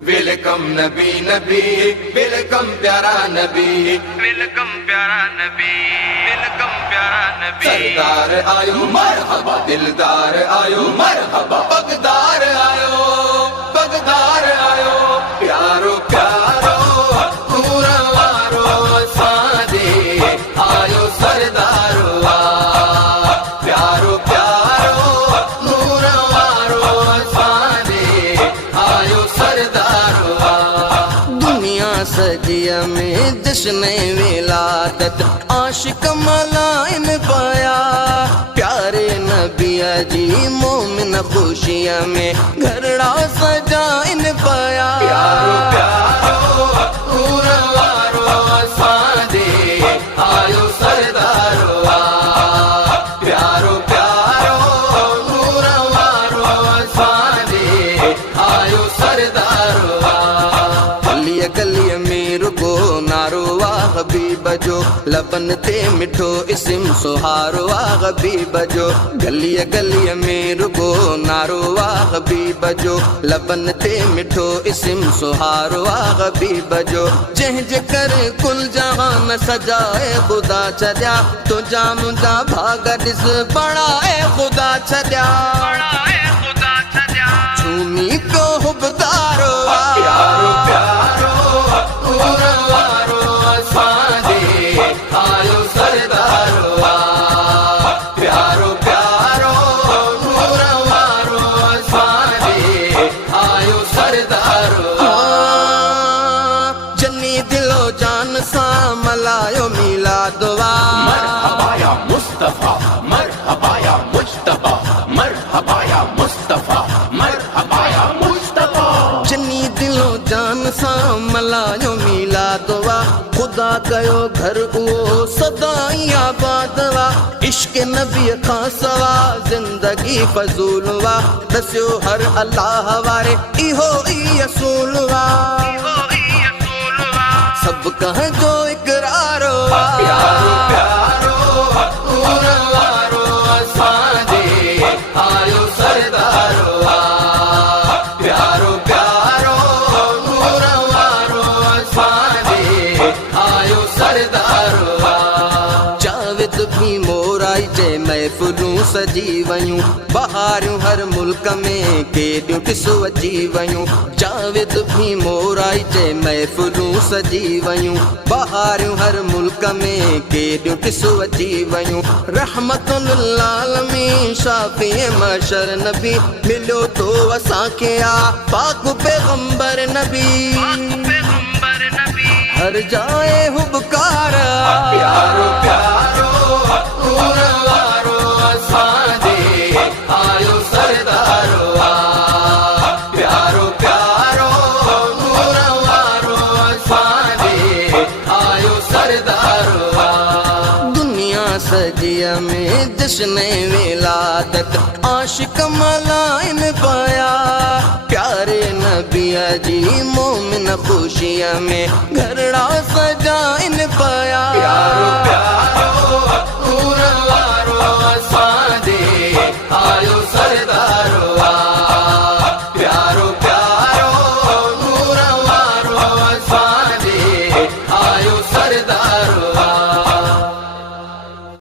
वेलकम नबी नबी, वेलकम प्यारा नबी, वेलकम प्यारा नबी, वेलकम प्यारा नबी। सरदार आयो मरहबा, दिलदार आयो मरहबा, बगदार आयो, बगदार आयो, प्यारो प्यारो पूरवारो सादे आयो सरदारो आ, प्यारो प्यारो नूरवारो सादे आयो सरदारो आ। दुनिया सजिया में जश्न विलादत आशिक मलाइन पाया, प्यारे नबिया जी मोमिन खुशिया में घरड़ा सजाइन पाया। प्यारो प्यारो पूरवारो सादे आयो सरदारो आ, प्यारो प्यारो नूरवारो सादे आयो सरदारो आ। गलिया गलिया में रुगो नारो आ हबीब जो, लबन ते मिठो इस्म सुहारो आ हबीब जो। गलिया गलिया में रुगो नारो आ हबीब जो, लबन ते मिठो इस्म सुहारो आ हबीब जो। जह कर कुल जहान सजाए खुदा छजा, तो जाम जा भाग दिस बड़ाए खुदा छजा, झूमी को हुबदारो आ। प्यारो प्यारो पूरवारो सादे आयो सरदारो आ, प्यारो प्यारो पूरवारो सादे आयो सरदारो आ। जन्नी दिलो जान सा मलायो मिलादवा, मरहबा या मुस्तफा, मरहबा या मुस्तफा, मरहबा या मुस्तफा, मरहबा या मुस्तफा। जन्नी दिलो जान सा मलायो मिलादवा, खुदा कयो घर उहो सदाई आबादवा। इश्क नबी खासवा जिंदगी फजूलवा, दस्यो हर अल्लाह वारे इहो ई असूलवा। सब कह जो इकरारो आ। प्यारो प्यारो पूरवारो सादे आयो सरदारो आ, प्यारो प्यारो पूरवारो सादे आयो सरदारो आ। जावेद भी मोराई जे महफिलूं सजी वयूं, बहारियूं हर मुल्क में केॾियूं ॾिसो अची वयूं। जावेद भी मोराई जे महफिलूं सजी वयूं, बहारियूं हर मुल्क में केॾियूं ॾिसो अची वयूं। रहमतुल लिल आलमीन शाफ़ी मशर नबी, मिलियो तो असांखे आ पाक पैगंबर नबी, हर जाए हुबकार आ। प्यारो प्यारो पूरवारो सादे आयो सरदारो आ, प्यारो प्यारो पूरवारो सादे आयो सरदारो आ। दुनिया सजिया में जश्न विलादत आशिक मलाइन पाया, प्यारे नबिया जी मोमिन खुशिया में घरड़ा सजाइन पाया।